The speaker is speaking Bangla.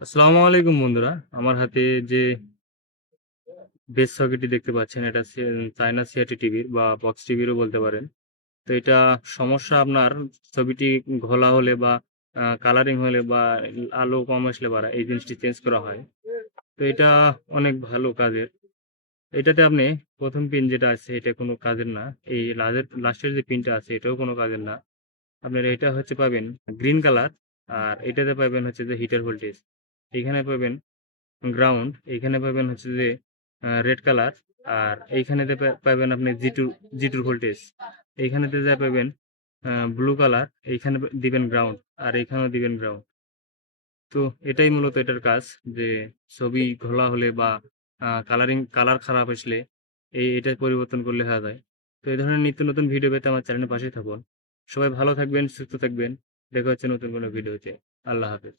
আসসালামু আলাইকুম বন্ধুরা। আমার হাতে যে বেস সকেটটি দেখতে পাচ্ছেন এটা চায়না সিআরটি টিভির বা বক্স টিভিরও বলতে পারেন। তো এটা সমস্যা আপনার ছবিটি ঘোলা হলে বা কালারিং হলে বা আলো কম আসলে বাড়া এই জিনিসটি চেঞ্জ করা হয়। তো এটা অনেক ভালো কাজের। এটাতে আপনি ১ম পিন যেটা আছে এটা কোনো কাজের না। এই লাস্টের যে পিনটা আছে এটাও কোনো কাজের না। আপনার এটা হচ্ছে পাবেন গ্রিন কালার আর এটাতে পাবেন হচ্ছে যে হিটার ভোল্টেজ। এখানে পাবেন গ্রাউন্ড, এইখানে পাবেন হচ্ছে যে রেড কালার আর এইখানেতে পাবেন আপনি জি টু ভোল্টেজ। এইখানেতে যা পাবেন ব্লু কালার, এইখানে দিবেন গ্রাউন্ড আর এইখানেও দিবেন গ্রাউন্ড। তো এটাই মূলত এটার কাজ যে ছবি ঘোলা হলে বা কালার খারাপ আসলে এটা পরিবর্তন করলে হয়ে যায়। তো এই ধরনের নিত্য নতুন ভিডিও পেতে আমার চ্যানেলের পাশেই থাকুন। সবাই ভালো থাকবেন, সুস্থ থাকবেন। দেখা হচ্ছে নতুন কোনো ভিডিওতে। আল্লাহ হাফেজ।